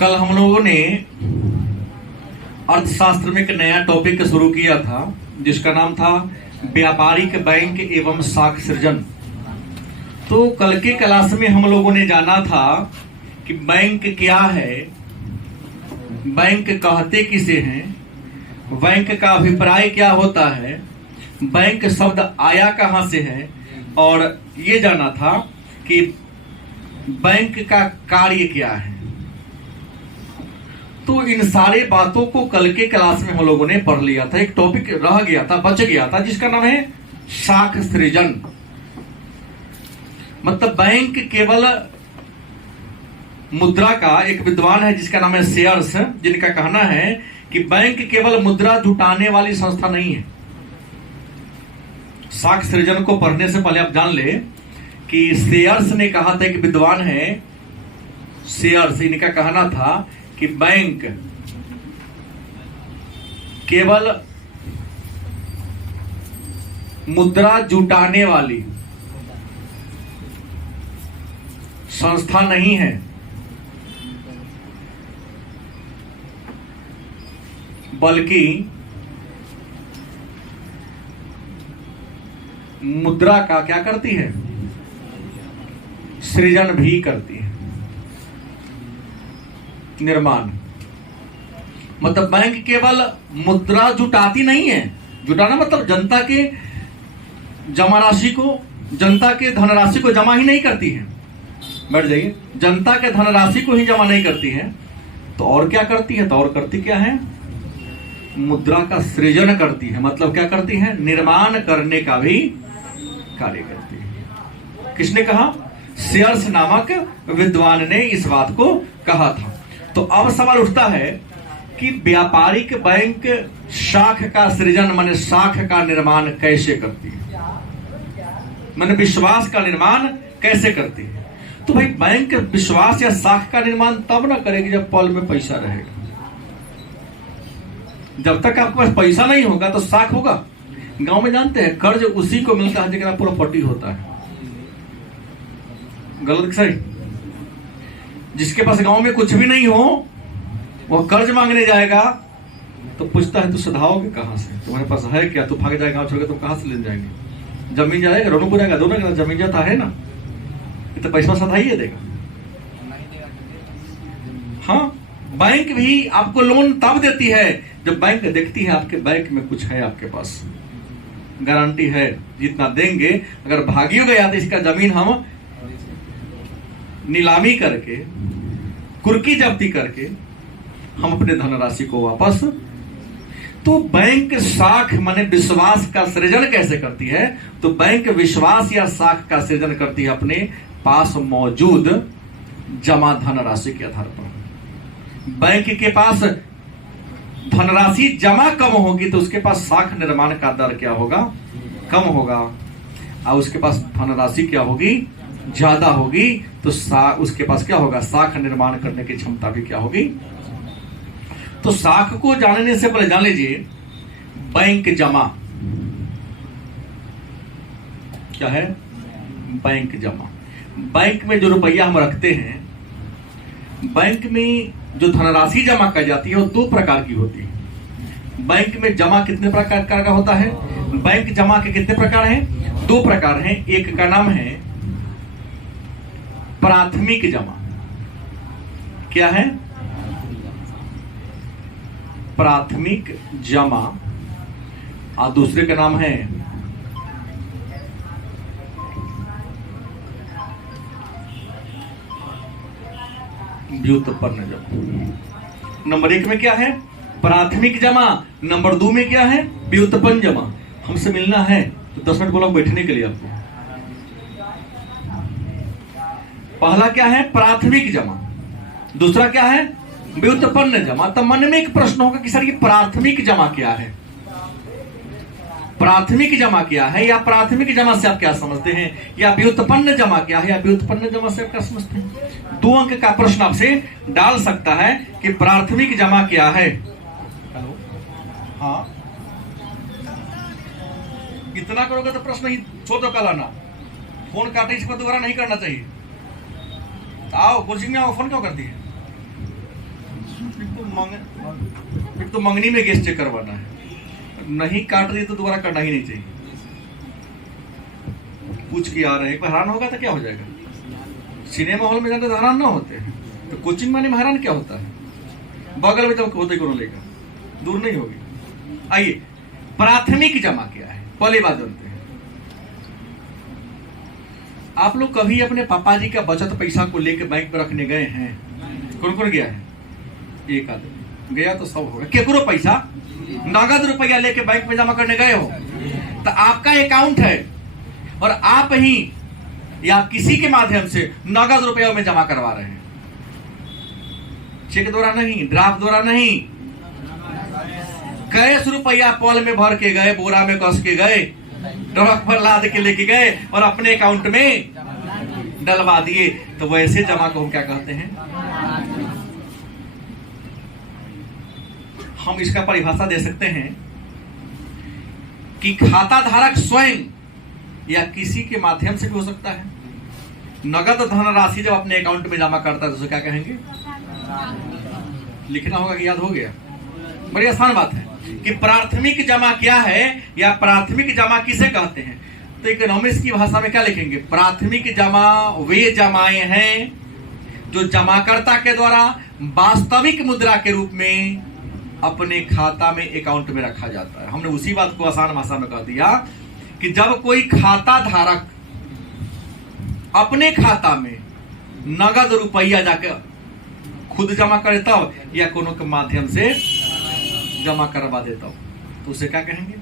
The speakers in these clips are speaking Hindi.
कल हम लोगों ने अर्थशास्त्र में एक नया टॉपिक शुरू किया था जिसका नाम था व्यापारिक बैंक एवं साख सृजन। तो कल के क्लास में हम लोगों ने जाना था कि बैंक क्या है, बैंक कहते किसे हैं, बैंक का अभिप्राय क्या होता है, बैंक शब्द आया कहां से है, और ये जाना था कि बैंक का कार्य क्या है। तो इन सारे बातों को कल के क्लास में हम लोगों ने पढ़ लिया था। एक टॉपिक रह गया था, बच गया था, जिसका नाम है साख सृजन। मतलब बैंक केवल मुद्रा का, एक विद्वान है जिसका नाम है शेयर्स, जिनका कहना है कि बैंक केवल मुद्रा जुटाने वाली संस्था नहीं है। साख सृजन को पढ़ने से पहले आप जान ले कि शेयर्स ने कहा था, एक विद्वान है शेयर्स, इनका कहना था कि बैंक केवल मुद्रा जुटाने वाली संस्था नहीं है, बल्कि मुद्रा का क्या करती है, सृजन भी करती है, निर्माण। मतलब बैंक केवल मुद्रा जुटाती नहीं है, जुटाना मतलब जनता के जमा राशि को, जनता के धनराशि को जमा ही नहीं करती है, बैठ जाइए, जनता के धनराशि को ही जमा नहीं करती है, तो और क्या करती है, तो और करती क्या है, मुद्रा का सृजन करती है। मतलब क्या करती है, निर्माण करने का भी कार्य करती है। किसने कहा, शेयर्स नामक विद्वान ने इस बात को कहा था। तो अब सवाल उठता है कि व्यापारिक बैंक शाख का सृजन माने शाख का निर्माण कैसे करती है, माने विश्वास का निर्माण कैसे करती है। तो भाई बैंक विश्वास या शाख का निर्माण तब ना करेगी जब पल में पैसा रहेगा। जब तक आपके पास पैसा नहीं होगा तो शाख होगा। गांव में जानते हैं कर्ज उसी को मिलता है जिसका प्रॉपर्टी होता है। गलत सही? जिसके पास गांव में कुछ भी नहीं हो वह कर्ज मांगने जाएगा तो पूछता है तू सधाओगे कहां से, तुम्हारे पास है क्या, तू भाग जाएगा, गांव छोड़ के तुम कहां से ले जाएंगे, जमीन जाएगा, रोनू जाएगा, दोनों का जमीन जाता है ना, ये तो पैसा सधाइए देगा। हाँ, बैंक भी आपको लोन तब देती है जब बैंक देखती है आपके बैंक में कुछ है, आपके पास गारंटी है, जितना देंगे, अगर भागियो गया तो इसका जमीन हम नीलामी करके, कुर्की जब्ती करके हम अपने धनराशि को वापस। तो बैंक शाख माने विश्वास का सृजन कैसे करती है, तो बैंक विश्वास या शाख का सृजन करती है अपने पास मौजूद जमा धनराशि के आधार पर। बैंक के पास धनराशि जमा कम होगी तो उसके पास शाख निर्माण का दर क्या होगा, कम होगा, और उसके पास धनराशि क्या होगी, ज्यादा होगी, तो उसके पास क्या होगा, शाख निर्माण करने की क्षमता भी क्या होगी। तो शाख को जानने से पहले जान लीजिए बैंक जमा क्या है। बैंक जमा, बैंक में जो रुपया हम रखते हैं, बैंक में जो धनराशि जमा कर जाती है वो दो प्रकार की होती है। बैंक में जमा कितने प्रकार का होता है, बैंक जमा के कितने प्रकार हैं, दो प्रकार हैं। एक का नाम है प्राथमिक जमा। क्या है, प्राथमिक जमा, और दूसरे का नाम है व्युत्पन्न जमा। नंबर एक में क्या है, प्राथमिक जमा, नंबर दो में क्या है, व्युत्पन्न जमा। हमसे मिलना है तो 10 मिनट बोला बैठने के लिए आपको। पहला क्या है, प्राथमिक जमा, दूसरा क्या है, व्युत्पन्न जमा। तो मन में एक प्रश्न होगा कि सर ये प्राथमिक जमा क्या है, प्राथमिक जमा क्या है, या प्राथमिक जमा से आप क्या समझते हैं, या व्युत्पन्न जमा क्या है, या व्युत्पन्न जमा से आप क्या समझते हैं। 2 अंक का प्रश्न आपसे डाल सकता है कि प्राथमिक जमा क्या है। हेलो, हाँ, इतना करोगे तो प्रश्न ही छोड़ दो, कल आना, फोन काटे, इसको दोबारा नहीं करना चाहिए। आओ कोचिंग में आओ, फोन क्यों करती है? फिर तो मंगनी में गैस चेक करवाना है, नहीं काट रही तो दोबारा करना ही नहीं चाहिए। पूछ के आ रहे हैं, एक बार हैरान होगा तो क्या हो जाएगा? सिनेमा हॉल में जाते तो हैरान ना होते हैं, तो कोचिंग में हैरान क्या होता है? बगल में जब होते कौन लेगा, दूर नहीं होगी। आइए, प्राथमिक जमा क्या है पहले बात जानते हैं। आप लोग कभी अपने पापा जी का बचत पैसा को लेकर बैंक में रखने गए हैं? कौन कौन गया है? एक आदमी गया तो सब होगा। केकरो पैसा नगद रुपया लेके बैंक में जमा करने गए हो तो आपका अकाउंट है और आप ही या किसी के माध्यम से नगद रुपयों में जमा करवा रहे हैं। चेक द्वारा नहीं, ड्राफ्ट द्वारा नहीं, कैश रुपया पॉल में भर के गए, बोरा में कस के गए, ट्रक पर लाद के लेके गए और अपने अकाउंट में डलवा दिए। तो वैसे जमा को हम क्या कहते हैं? हम इसका परिभाषा दे सकते हैं कि खाता धारक स्वयं या किसी के माध्यम से भी हो सकता है। नगद धनराशि जब अपने अकाउंट में जमा करता है तो उसे क्या कहेंगे? लिखना होगा कि याद हो गया? बड़ी आसान बात है कि प्राथमिक जमा क्या है या प्राथमिक जमा किसे कहते हैं। तो इकोनॉमिक्स की भाषा में क्या लिखेंगे? प्राथमिक जमा वे जमाएं हैं जो जमाकर्ता के द्वारा वास्तविक मुद्रा के रूप में अपने खाता में अकाउंट में रखा जाता है। हमने उसी बात को आसान भाषा में कह दिया कि जब कोई खाता धारक अपने खाता में नगद रुपया जाकर खुद जमा करे तब या कोनो के माध्यम से जमा करवा देता हो तो उसे क्या कहेंगे?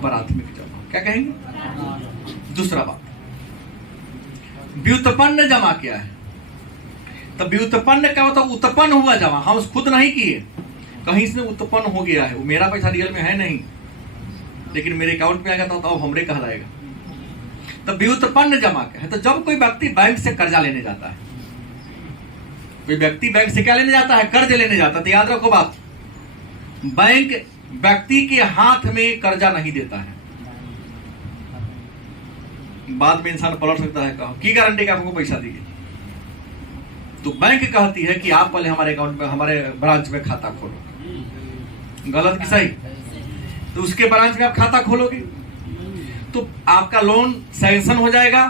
प्राथमिक जमा। क्या कहेंगे? दूसरा बात, व्युत्पन्न जमा क्या है? तो व्युत्पन्न क्या होता है? उत्पन्न हुआ जमा, हम खुद नहीं किए, कहीं से उत्पन्न हो गया है। वो मेरा पैसा रियल में है नहीं, लेकिन मेरे अकाउंट में आएगा तो अब हमरे कहलाएगा। तो व्युत्पन्न जमा क्या है? तो जब कोई व्यक्ति बैंक से कर्जा लेने जाता है, कोई व्यक्ति बैंक से क्या लेने जाता है? कर्ज लेने जाता है। तो याद रखो बात, बैंक व्यक्ति के हाथ में कर्जा नहीं देता है। बाद में इंसान पलट सकता है, कहो की गारंटी का आपको पैसा दिए? तो बैंक कहती है कि आप पहले हमारे अकाउंट में, हमारे ब्रांच में खाता खोलो। गलत कि सही? तो उसके ब्रांच में आप खाता खोलोगे तो आपका लोन सैंक्शन हो जाएगा।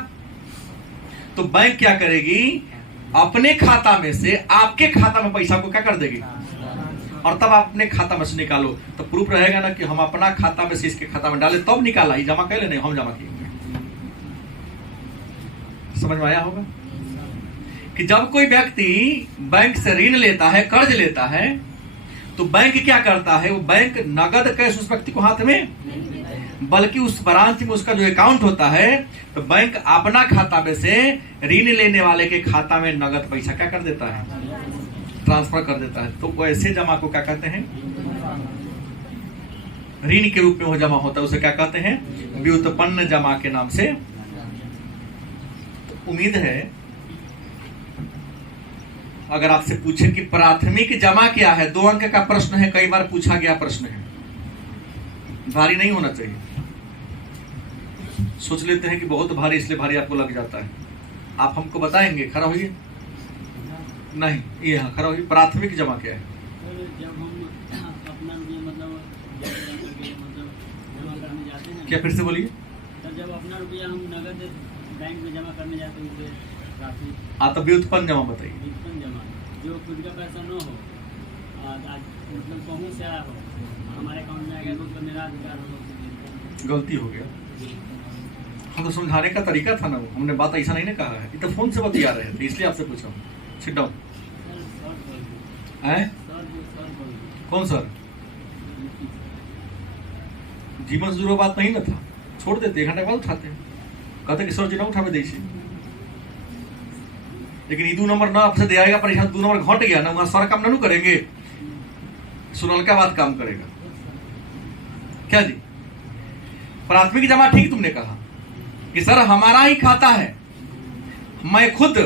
तो बैंक क्या करेगी? अपने खाता में से आपके खाता में पैसा को क्या कर देगी और तब आप अपने खाता में से निकालो। तो प्रूफ रहेगा ना कि हम अपना खाता में से इसके खाता में डाले तब निकाला, ये जमा कर ले, नहीं हम जमा किए। समझ में आया होगा कि जब कोई व्यक्ति बैंक से ऋण लेता है, कर्ज लेता है, तो बैंक क्या करता है? वो बैंक नगद कैश उस व्यक्ति को हाथ में, बल्कि उस ब्रांच में उसका जो अकाउंट होता है, तो बैंक अपना खाता में से ऋण लेने वाले के खाता में नगद पैसा क्या कर देता है? ट्रांसफर कर देता है। तो वैसे जमा को क्या कहते हैं? ऋण के रूप में वो जमा होता है, उसे क्या कहते हैं? व्युत्पन्न जमा के नाम से। तो उम्मीद है अगर आपसे पूछे कि प्राथमिक जमा क्या है, 2 अंक का प्रश्न है, कई बार पूछा गया प्रश्न है, भारी नहीं होना चाहिए। सोच लेते हैं कि बहुत भारी, इसलिए भारी आपको लग जाता है। आप हमको बताएंगे, खड़ा होइए। नहीं, ये हाँ खड़ा होइए। प्राथमिक जमा क्या है? जब हम अपना मतलब जमा करने जाते हैं। क्या फिर से बोलिए? तो जब अपना रुपया हम नगद बैंक में जमा करने जाते हैं काफी। तो व्युत्पन्न जमा बताइए। व्युत्पन्न जमा जो खुद का पैसा न हो, मतलब कहीं से आया हो, हमारे अकाउंट में आएगा तो मेरा अधिकार हो। गलती हो गया। हम तो समझाने का तरीका था ना, हमने बात ऐसा नहीं ना कहा है। ये तो फोन से बतिया रहे थे, इसलिए आपसे पूछा। Sit down. कौन सर? जीवन से जुड़ा बात नहीं ना था, छोड़ देते, 1 घंटे बाद उठाते हैं, कहते कि सर जी ना उठावे दी। लेकिन ये 2 नंबर ना आपसे दे आएगा, पर 2 नंबर घट गया ना, वहां सारा काम ना करेंगे, सुनल का बात काम करेगा। क्या जी? प्राथमिक जमा ठीक तुमने कहा कि सर हमारा ही खाता है, मैं खुद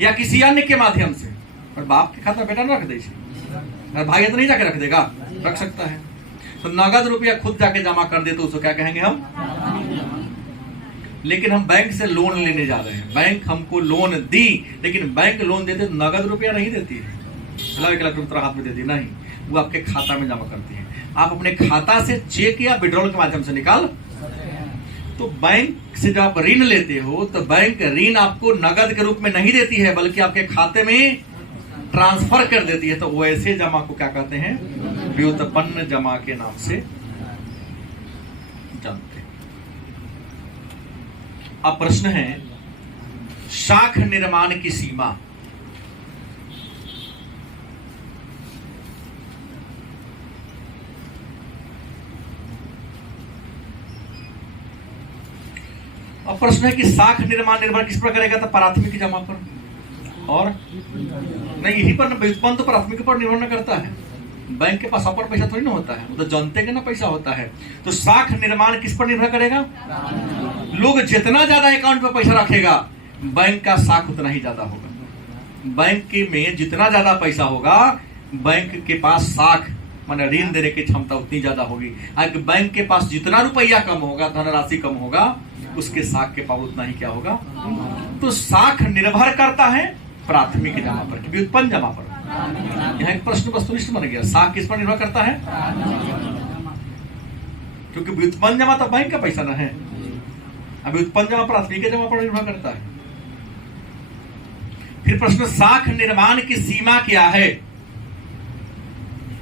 या किसी अन्य के माध्यम से, पर बाप के खाता बेटा ना रख दे, भाई तो नहीं जाके रख देगा, रख सकता है। तो नगद रुपया खुद जाके जमा कर दे तो उसको क्या कहेंगे हम? लेकिन हम बैंक से लोन लेने जा रहे हैं, बैंक हमको लोन दी, लेकिन बैंक लोन देते नगद रुपया नहीं देती है, 1 लाख रुपया हाथ में देती नहीं, वो आपके खाता में जमा करती है। आप अपने खाता से चेक या विड्रॉल के माध्यम से निकाल। तो बैंक से जब आप ऋण लेते हो तो बैंक ऋण आपको नगद के रूप में नहीं देती है, बल्कि आपके खाते में ट्रांसफर कर देती है। तो वैसे जमा को क्या कहते हैं? व्युत्पन्न जमा के नाम से जानते हैं। अब प्रश्न है शाख निर्माण की सीमा। अब प्रश्न है कि शाख निर्माण निर्भर किस पर करेगा? तो प्राथमिक जमा पर, और नहीं यही पर व्युत्पन्न तो प्राथमिक पर निर्भर न करता है। बैंक के पास अपर पैसा थोड़ी ना होता है, वो तो जनते का ना पैसा होता है। तो शाख निर्माण किस पर निर्भर करेगा? लोग जितना ज्यादा अकाउंट में पैसा रखेगा बैंक का शाख उतना ही ज्यादा होगा। बैंक के में जितना ज्यादा पैसा होगा बैंक के पास शाख माने ऋण देने की क्षमता उतनी ज्यादा होगी। अगर बैंक के पास जितना रुपया कम होगा, धनराशि कम होगा, उसके शाख के पास उतना ही क्या होगा। तो शाख निर्भर करता है प्राथमिक जमा पर, व्युत्पन्न जमा पर। यहाँ एक प्रश्न वस्तुनिष्ठ बन गया, शाख किस पर निर्भर करता है? क्योंकि व्युत्पन्न जमा तो बैंक का पैसा ना है, अब व्युत्पन्न जमा प्राथमिक जमा पर निर्भर करता है। फिर प्रश्न शाख निर्माण की सीमा क्या है?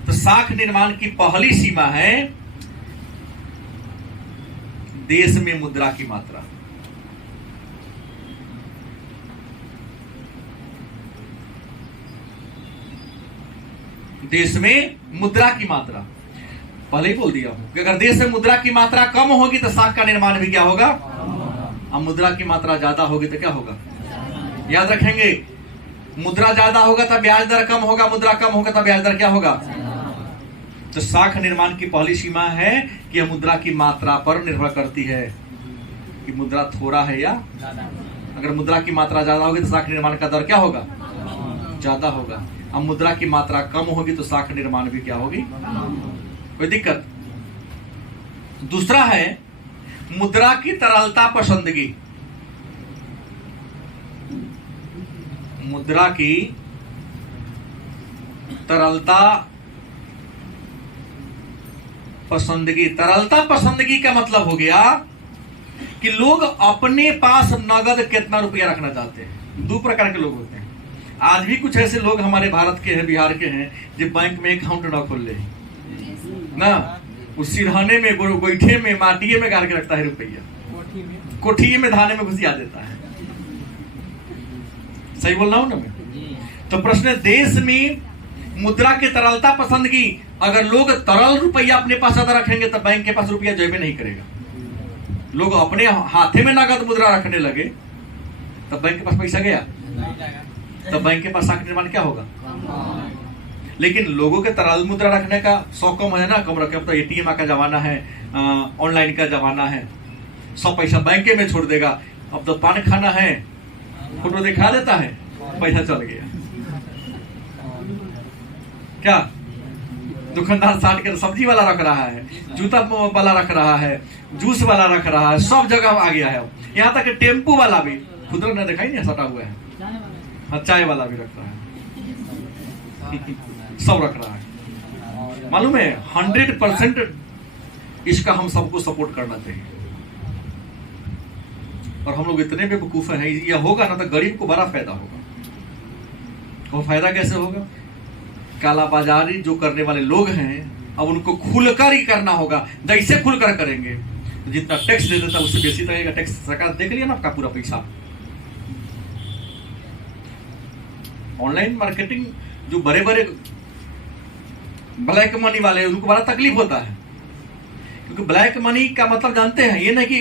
तो शाख निर्माण की पहली सीमा है देश में मुद्रा की मात्रा। देश में मुद्रा की मात्रा, पहले ही बोल दिया हूं कि अगर देश में मुद्रा की मात्रा कम होगी तो शाख का निर्माण भी क्या होगा? अब मुद्रा की मात्रा ज्यादा होगी तो क्या होगा? याद रखेंगे, मुद्रा ज्यादा होगा तो ब्याज दर कम होगा, मुद्रा कम होगा तो ब्याज दर क्या होगा? तो शाख निर्माण की पहली सीमा है कि यह मुद्रा की मात्रा पर निर्भर करती है कि मुद्रा थोड़ा है या अगर मुद्रा की मात्रा ज्यादा होगी तो शाख निर्माण का दर क्या होगा? ज्यादा होगा। अब मुद्रा की मात्रा कम होगी तो शाख निर्माण भी क्या होगी? कोई दिक्कत? दूसरा है मुद्रा की तरलता पसंदगी। मुद्रा की तरलता पसंदगी। तरलता पसंदगी का मतलब हो गया कि लोग अपने पास नगद कितना रुपया रखना चाहते हैं। दो प्रकार के लोग होते हैं। आज भी कुछ ऐसे लोग हमारे भारत के हैं, बिहार के हैं, जो बैंक में अकाउंट ना खोल ले ना, उस सिरहाने में, गोईठे में, माटिए में गाड़ के रखता है रुपया, कोठिए में धाने में घुसिया देता है। सही बोल रहा हूं ना मैं? तो प्रश्न है देश में मुद्रा की तरलता पसंदगी। अगर लोग तरल रुपया अपने पास ज्यादा रखेंगे तो बैंक के पास रुपया जेब में नहीं करेगा। लोग अपने हाथे में नगद मुद्रा रखने लगे तब बैंक के पास पैसा गया, तब बैंक के पास शाख निर्माण क्या होगा? लेकिन लोगों के तरल मुद्रा रखने का शौक कम है ना, कम रखे। अब तो एटीएम का जमाना है, ऑनलाइन का जमाना है, सब पैसा बैंक में छोड़ देगा। अब तो पान खाना है, फोटो दिखा देता है, पैसा चल गया। क्या दुकानदार साठ के सब्जी वाला रख रहा है, जूता वाला रख रहा है, जूस वाला रख रहा है, सब जगह आ गया है। यहाँ तक टेम्पू वाला भी खुदरा ने दिखाई नहीं सटा हुआ है, हाँ चाय वाला भी रख रहा है, सब रख रहा है। मालूम है 100% इसका हम सबको सपोर्ट करना चाहिए। और हम लोग इतने बेवकूफ हैं, यह होगा ना तो गरीब को बड़ा फायदा होगा। वो फायदा कैसे होगा? काला बाजारी जो करने वाले लोग हैं अब उनको खुलकर ही करना होगा। जैसे खुलकर करेंगे तो जितना टैक्स दे देता उससे बेसी लगेगा टैक्स। सरकार देख लिया ना आपका पूरा पैसा। ऑनलाइन मार्केटिंग जो बड़े बड़े ब्लैक मनी वाले उनको बड़ा तकलीफ होता है, क्योंकि ब्लैक मनी का मतलब जानते हैं, ये नहीं कि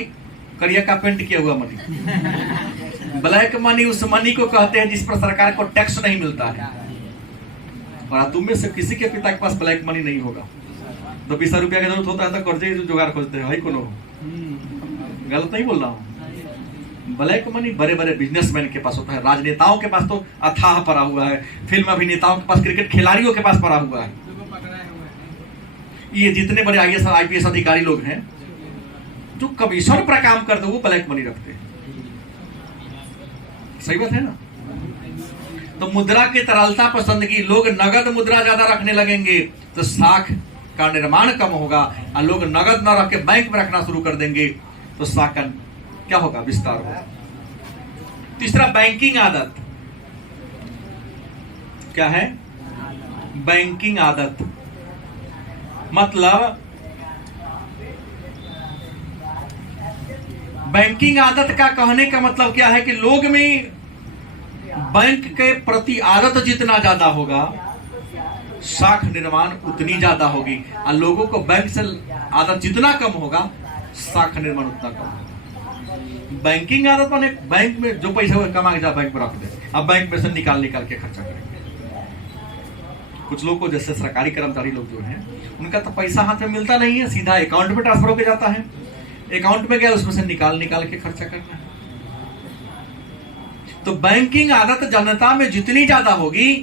करिया का पेंट किया हुआ मनी। ब्लैक मनी उस मनी को कहते हैं जिस पर सरकार को टैक्स नहीं मिलता है। और तुम में से किसी के पिता के पास ब्लैक मनी नहीं होगा तो 20 रुपया की जरूरत होता है तो कर्जे जुगाड़ खोजते हैं। भाई कोनो गलत नहीं बोल रहा हूँ। ब्लैक मनी बड़े बड़े बिजनेसमैन के पास होता है, राजनेताओं के पास तो अथाह पड़ा हुआ है, फिल्म अभिनेताओं के पास, क्रिकेट खिलाड़ियों के पास पड़ा हुआ है। ये जितने बड़े IAS IPS अधिकारी लोग हैं जो कमीशन पर काम करते वो ब्लैक मनी रखते हैं। सही बात है ना। तो मुद्रा की तरलता पसंद की, लोग नगद मुद्रा ज्यादा रखने लगेंगे तो साख का निर्माण कम होगा, और लोग नगद न रख के बैंक में रखना शुरू कर देंगे तो साख का क्या होगा, विस्तार होगा। तीसरा बैंकिंग आदत। क्या है? बैंकिंग आदत मतलब बैंकिंग आदत का कहने का मतलब क्या है कि लोग में बैंक के प्रति आदत जितना ज्यादा होगा, साख निर्माण उतनी ज्यादा होगी, और लोगों को बैंक से आदत जितना कम होगा, साख निर्माण उतना कम होगा। बैंकिंग आदत माने बैंक में जो पैसा कमा के जा बैंक में रख दे, अब बैंक में से निकाल के खर्चा करेंगे। कुछ लोग को, जैसे सरकारी कर्मचारी लोग जो हैं, उनका तो पैसा हाथ में मिलता नहीं है, सीधा अकाउंट में ट्रांसफर होकर जाता है, अकाउंट में गया उसमें से निकाल के खर्चा करना है। तो बैंकिंग आदत जनता में जितनी ज्यादा होगी,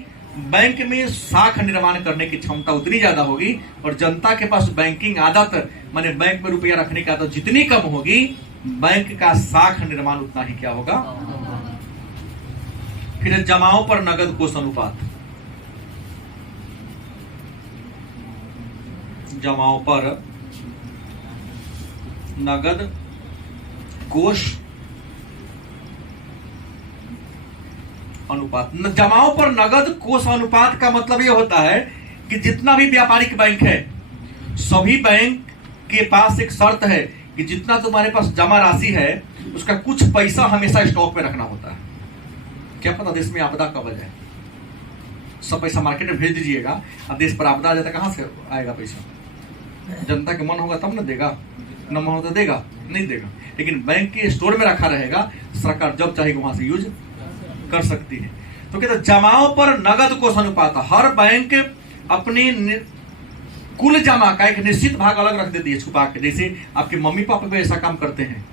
बैंक में साख निर्माण करने की क्षमता उतनी ज्यादा होगी, और जनता के पास बैंकिंग आदत माने बैंक में रुपया रखने की आदत जितनी कम होगी, बैंक का साख निर्माण उतना ही क्या होगा। फिर जमाओं पर नगद कोष अनुपात। जमाओं पर नगद कोष अनुपात। जमाओं पर नगद कोष अनुपात का मतलब यह होता है कि जितना भी व्यापारिक बैंक है, सभी बैंक के पास एक शर्त है कि जितना तुम्हारे पास जमा राशि है, उसका कुछ पैसा हमेशा स्टॉक में रखना होता है। क्या पता देश में आपदा कब आ जाए, सब पैसा मार्केट में भेज दीजिएगा, अब देश पर आपदा आ जाता, कहां से आएगा पैसा? जनता के मन होगा तब ना देगा, न मन होता देगा नहीं देगा। लेकिन बैंक के स्टोर में रखा रहेगा, सरकार जब चाहे वहां से यूज कर सकती है। तो कहते जमाओं पर नगद कोष अनुपात। हर बैंक अपने कुल जमा का एक निश्चित भाग अलग रख देती है छुपा के। जैसे आपके मम्मी पापा भी ऐसा काम करते हैं,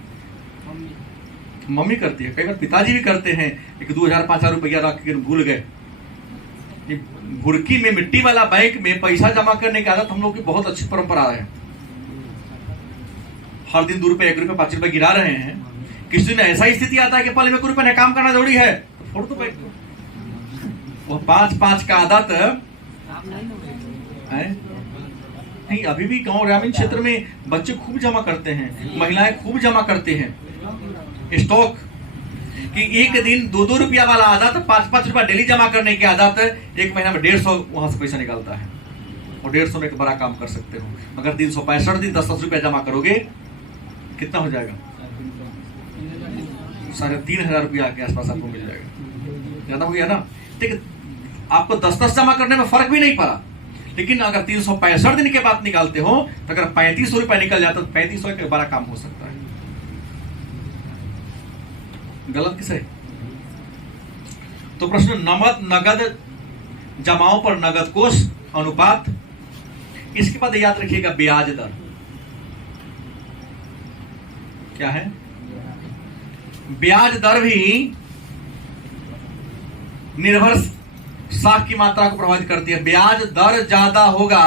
मम्मी करती है, कई बार पिताजी भी करते हैं, एक 2000-5000 रुपया रख के भूल गए। भुरकी में मिट्टी वाला बैंक में पैसा जमा करने की आदत हम लोग की बहुत अच्छी परंपरा है। हर दिन 2 रुपए 1 रुपए 5 रुपए गिरा रहे हैं। किसी दिन ऐसा ही स्थिति आता है कि पहले में 1 रुपए ने काम करना जरूरी है, फोड़ दो बैंक। वो 5-5 का आदत है नहीं। अभी भी गांव ग्रामीण क्षेत्र में बच्चे खूब जमा करते हैं, महिलाएं खूब जमा करते हैं स्टॉक, कि एक दिन 2-2 रुपया वाला आदत, 5-5 रुपया डेली जमा करने की आदत, एक महीना में 150 वहां से पैसा निकलता है, और 150 में एक बड़ा काम कर सकते हो। अगर 365 दिन 10-10 रुपया जमा करोगे, कितना हो जाएगा? 3,500 रुपया के आसपास आपको मिल जाएगा। ज्यादा हो गया ना। ठीक, आपको 10-10 जमा करने में फर्क भी नहीं पड़ा, लेकिन अगर 365 दिन के बाद निकालते हो, तो अगर 3500 रुपया निकल जाता तो 3500 का बड़ा काम हो सकता है। गलत किसे? तो प्रश्न नगद जमाओं पर नगद कोष अनुपात। इसके बाद याद रखिएगा ब्याज दर। क्या है? ब्याज दर भी निर्भर साख की मात्रा को प्रभावित करती है। ब्याज दर ज्यादा होगा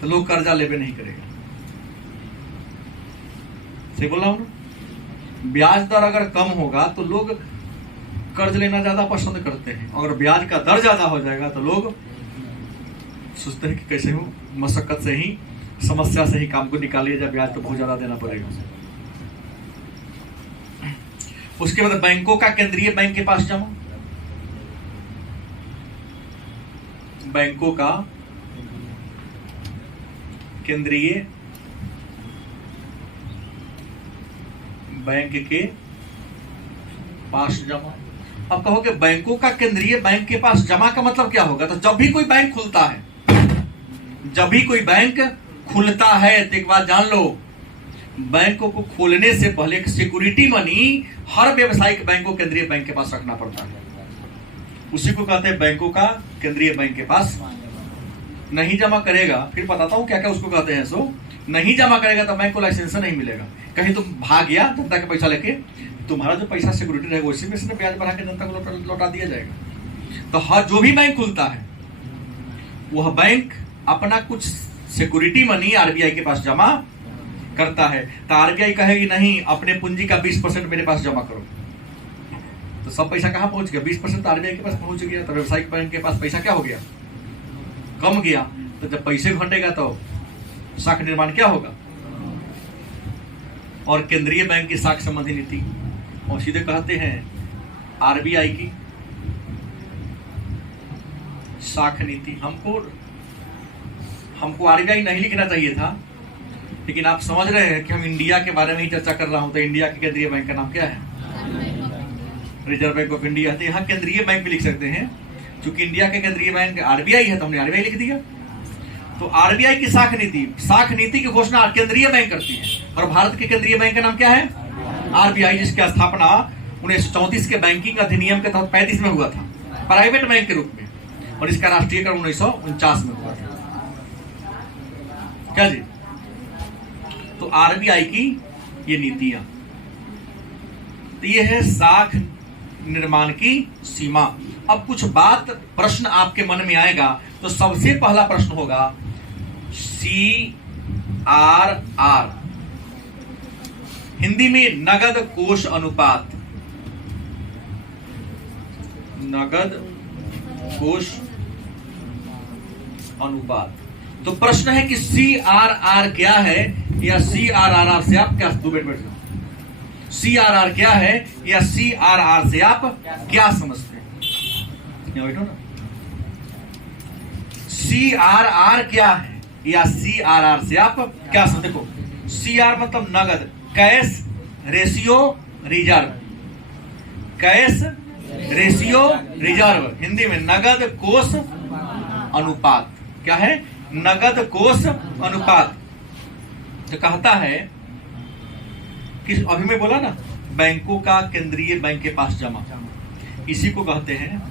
तो लोग कर्जा लेवे नहीं करेगा। सही बोल रहा हूं ना? ब्याज दर अगर कम होगा तो लोग कर्ज लेना ज्यादा पसंद करते हैं। अगर ब्याज का दर ज्यादा हो जाएगा तो लोग सोचते हैं कि कैसे हो, मशक्कत से ही, समस्या से ही काम को निकालिए, जब ब्याज तो बहुत ज्यादा देना पड़ेगा। उसके बाद बैंकों का केंद्रीय बैंक के पास जमा। बैंकों का केंद्रीय बैंक के पास जमा। अब कहोगे बैंकों का केंद्रीय बैंक के पास जमा का मतलब क्या होगा? तो जब भी कोई बैंक खुलता है, जब भी कोई बैंक खुलता है, तो एक बात जान लो, बैंकों को खोलने से पहले एक सिक्योरिटी मनी हर व्यवसायिक बैंक को केंद्रीय बैंक के पास रखना पड़ता है। उसी को कहते हैं बैंकों का केंद्रीय बैंक के पास। नहीं जमा करेगा, फिर बताता हूं क्या क्या उसको कहते हैं। सो नहीं जमा करेगा तो बैंक को लाइसेंस नहीं मिलेगा। कहीं तुम भाग गया जनता का पैसा लेके, तुम्हारा जो पैसा सिक्योरिटी रहेगा उसी में से ब्याज बढ़ा के जनता को लौटा दिया जाएगा। तो हर जो भी बैंक खुलता है, वह बैंक अपना कुछ सिक्योरिटी मनी आरबीआई के पास जमा करता है, तो आरबीआई कहेगी नहीं, अपने पूंजी का 20% मेरे पास जमा करो। तो सब पैसा कहाँ पहुंच गया? 20% तो आरबीआई के पास पहुंच गया, तो व्यवसायिक बैंक के पास पैसा क्या हो गया? कम गया। तो जब पैसे घटेगा तो साख निर्माण क्या होगा? और केंद्रीय बैंक की साख संबंधी नीति, और सीधे कहते हैं आरबीआई की साख नीति। हमको आरबीआई नहीं लिखना चाहिए था, लेकिन आप समझ रहे हैं कि हम इंडिया के बारे में ही चर्चा कर रहा हूं। तो इंडिया के केंद्रीय बैंक का नाम क्या है? Reserve bank of India. तो यहाँ केंद्रीय बैंक भी लिख सकते हैं, क्योंकि इंडिया के केंद्रीय बैंक आरबीआई है, तो हमने आरबीआई लिख दिया। तो आरबीआई की साख नीति की घोषणा केंद्रीय बैंक करती है। और भारत के केंद्रीय बैंक का नाम क्या है? आरबीआई, जिसकी स्थापना 1934 के बैंकिंग अधिनियम के तहत 35 में हुआ था, प्राइवेट बैंक के रूप में, और इसका राष्ट्रीयकरण 1949 में हुआ था। क्या जी? तो आरबीआई की ये नीतियां, तो ये है साख निर्माण की सीमा। अब कुछ बात प्रश्न आपके मन में आएगा, तो सबसे पहला प्रश्न होगा CRR, हिंदी में नगद कोष अनुपात। नगद कोष अनुपात। तो प्रश्न है कि CRR क्या है, या CRR से आप क्या, दो मिनट बैठ जाओ, CRR क्या है या CRR से आप क्या समझते हैं? बैठो ना। CRR क्या है या CRR से आप क्या समझते? देखो, CR मतलब नगद, cash ratio reserve, cash ratio reserve, Hindi में नगद कोष अनुपात। क्या है? नगद कोष अनुपात। तो कहता है कि अभी मैं बोला ना, बैंकों का केंद्रीय बैंक के पास जमा, इसी को कहते हैं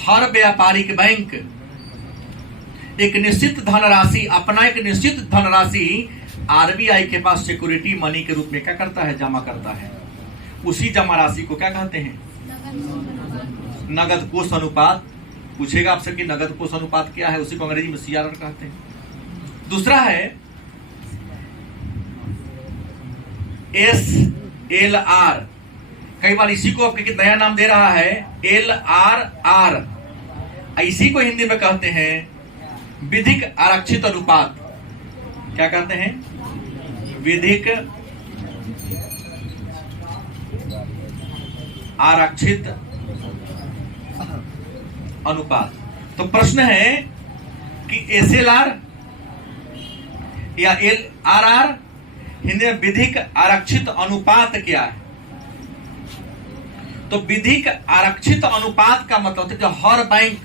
हर व्यापारिक बैंक एक निश्चित धनराशि, अपना एक निश्चित धनराशि आरबीआई के पास सिक्योरिटी मनी के रूप में क्या करता है? जमा करता है। उसी जमा राशि को क्या कहते हैं? नगद कोष अनुपात। पूछेगा आपसे कि नगद कोष अनुपात क्या है, उसी को अंग्रेजी में CRR कहते हैं। दूसरा है SLR, कई बार इसी को आपके नया नाम दे रहा है LRR, इसी को हिंदी में कहते हैं विधिक आरक्षित अनुपात। क्या कहते हैं? विधिक आरक्षित अनुपात। तो प्रश्न है कि SLR या LRR, हिंदी में विधिक आरक्षित अनुपात क्या है? तो विधिक आरक्षित अनुपात का मतलब है कि हर बैंक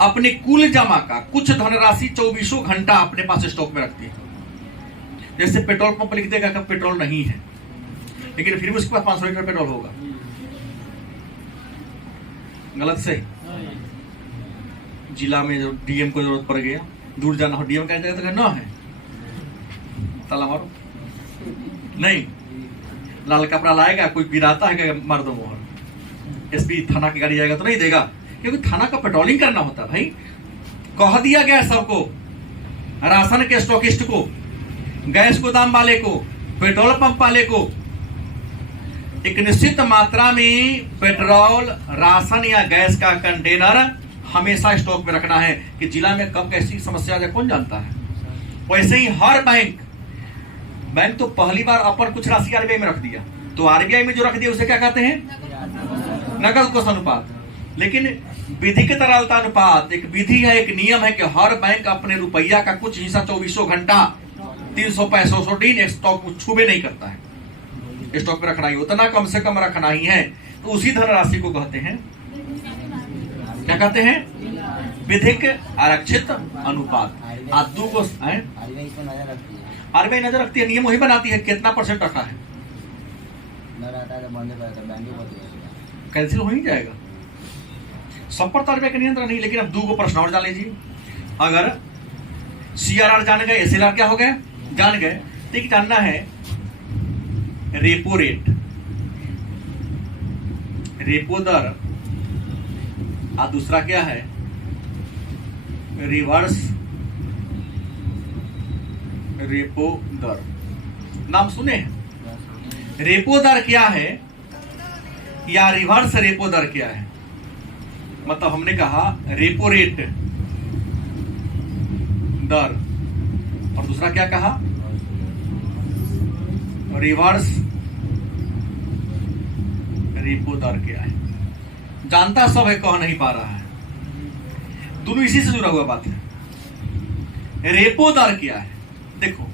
अपने कुल जमा का कुछ धनराशि 24 घंटा अपने पास स्टॉक में रखती है। जैसे पेट्रोल पंप लिख देगा कि पेट्रोल नहीं है, लेकिन फिर भी उसके पास 500 लीटर पेट्रोल होगा। गलत सही? जिला में जो डीएम को जरूरत पड़ गया, दूर जाना हो, डीएम कह जाएगा तो ना है, ताला मारो नहीं, लाल कपड़ा लाएगा, कोई गिराता है क्या? मार दो मोहर। एसपी थाना की गाड़ी जाएगा तो नहीं देगा, क्योंकि थाना का पेट्रोलिंग करना होता है भाई। कह दिया गया सबको, राशन के स्टॉकिस्ट को, गैस गोदाम वाले को, पेट्रोल पंप वाले को, एक निश्चित मात्रा में पेट्रोल, राशन या गैस का कंटेनर हमेशा स्टॉक में रखना है, कि जिला में कब कैसी समस्या आ जाए कौन जानता है। वैसे ही हर बैंक तो पहली बार अपन कुछ राशि आरबीआई में रख दिया, तो आरबीआई में जो रख दिया उसे क्या कहते हैं? नकद कोष अनुपात। लेकिन विधिक तरलता अनुपात एक विधि है, एक नियम है कि हर बैंक अपने रुपया का कुछ हिस्सा 24 घंटा 365 दिन स्टॉक छूबे नहीं करता है, स्टॉक में रखना ही, उतना कम से कम रखना ही है। तो उसी धनराशि को कहते हैं, क्या कहते हैं? विधिक आरक्षित अनुपात। आदू को आरबीआई नजर रखती है, नियम वही बनाती है, कितना परसेंट रखा है, कैंसिल हो ही जाएगा। सब पर तो आरबीआई का नियंत्रण नहीं। लेकिन अब 2 प्रश्न और जान लीजिए। अगर CRR जान गए, SLR क्या हो गए जान गए, तो एक जानना है रेपो रेट, रेपो दर, और दूसरा क्या है रिवर्स रेपो दर नाम सुने हैं? रेपो दर क्या है या रिवर्स रेपो दर क्या है? मतलब हमने कहा रेपो रेट दर और दूसरा क्या कहा? रिवर्स रेपो दर क्या है? जानता सब है, कह नहीं पा रहा है। दोनों इसी से जुड़ा हुआ बात है। रेपो दर क्या है? देखो,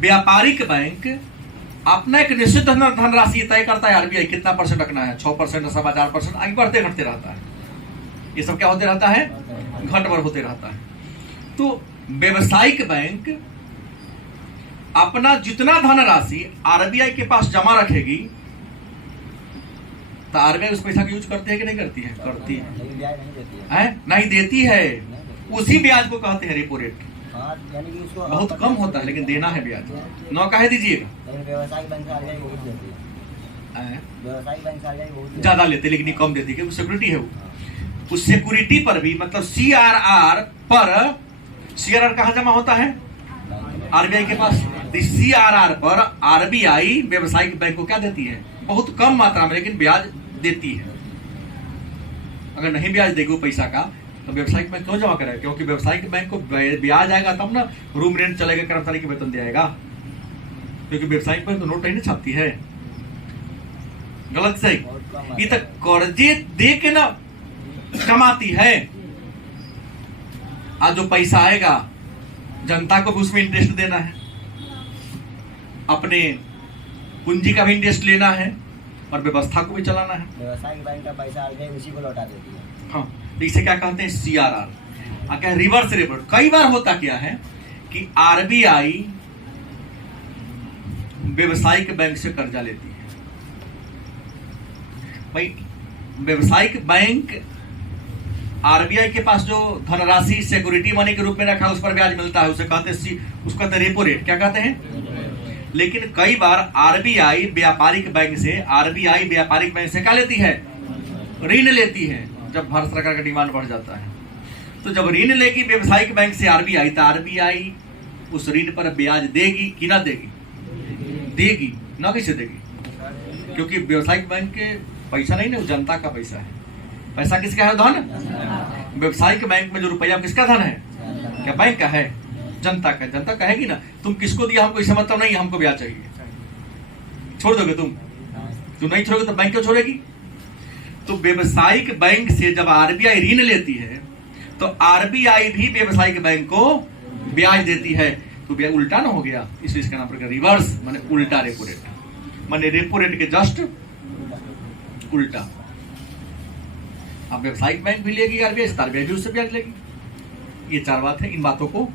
व्यापारिक बैंक अपना एक निश्चित धनराशि तय करता है। आरबीआई कितना परसेंट रखना है, 6%, 4% आगे बढ़ते घटते रहता है। ये सब क्या होते रहता है? घट बढ़ होते रहता है। तो व्यवसायिक बैंक अपना जितना धनराशि आरबीआई के पास जमा रखेगी तो आरबीआई उस पैसा का यूज करती है कि नहीं करती है? करती है। नहीं देती है। उसी ब्याज को कहते हैं रेपो रेट। यानी कि उसको बहुत कम होता है लेकिन देना है ब्याज। नौ कहे दीजिएगा। व्यवसायिक बैंक से आरबीआई बहुत देती है। व्यवसायिक बैंक से आरबीआई बहुत ज्यादा लेते लेकिन ये कम देती है, सिक्योरिटी है वो। उस सिक्योरिटी पर भी मतलब सीआरआर पर, सीआरआर कहाँ जमा होता है? आरबीआई के पास। सीआरआर पर आरबीआई व्यवसायिक बैंक को क्या देती है? बहुत कम मात्रा में लेकिन ब्याज देती है। अगर नहीं ब्याज देगी वो पैसा का तो व्यवसायिक बैंक क्यों जमा करेगा? क्योंकि व्यवसायिक बैंक को ब्याज आएगा तब ना रूम रेंट चलेगा, कर्मचारी के वेतन दिएगा। क्योंकि व्यवसायिक बैंक तो नोट नहीं छापती है। गलत सही? ये तक कर्जे दे के ना कमाती है। आज जो पैसा आएगा जनता को भी उसमें इंटरेस्ट देना है, अपने पूंजी का भी इंटरेस्ट लेना है और व्यवस्था को भी चलाना है। व्यवसायिक बैंक का पैसा आरबीआई उसी को लौटा देती है। हाँ, तो इसे क्या कहते हैं? सीआरआर। क्या रिवर्स रेपो। कई बार होता क्या है कि आरबीआई व्यवसायिक बैंक से कर्जा लेती है। भाई व्यवसायिक बैंक आरबीआई के पास जो धनराशि सिक्योरिटी मनी के रूप में रखा है उस पर ब्याज मिलता है, उसे कहते हैं उसका रेपो रेट। क्या कहते हैं? लेकिन कई बार आरबीआई व्यापारिक बैंक से क्या लेती है? ऋण लेती है। जब भारत सरकार का डिमांड बढ़ जाता है तो जब ऋण लेगी व्यवसायिक बैंक से आरबीआई, तो आरबीआई उस ऋण पर ब्याज देगी कि ना देगी? देगी। ना कैसे देगी? क्योंकि व्यवसायिक बैंक के पैसा नहीं ना, जनता का पैसा है। पैसा किसका है? धन। व्यवसायिक बैंक में जो रुपया किसका धन है? क्या बैंक का है? जनता का। जनता कहेगी ना तुम किसको दिया, हमको इससे मतलब नहीं, हमको ब्याज चाहिए। छोड़ दोगे तुम नहीं छोड़ोगे तो बैंक क्यों छोड़ेगी? तो व्यवसायिक बैंक से जब आरबीआई ऋण लेती है तो आरबीआई भी व्यवसायिक बैंक को ब्याज देती है। तो ब्याज उल्टा ना हो गया, इसलिए इसका नाम पड़ेगा रिवर्स, माने उल्टा रेपो रेट। माने रेपो रेट के जस्ट उल्टा। अब व्यवसायिक बैंक भी लेगी आरबीआई भी उससे ब्याज लेगी। ये चार बात है, इन बातों को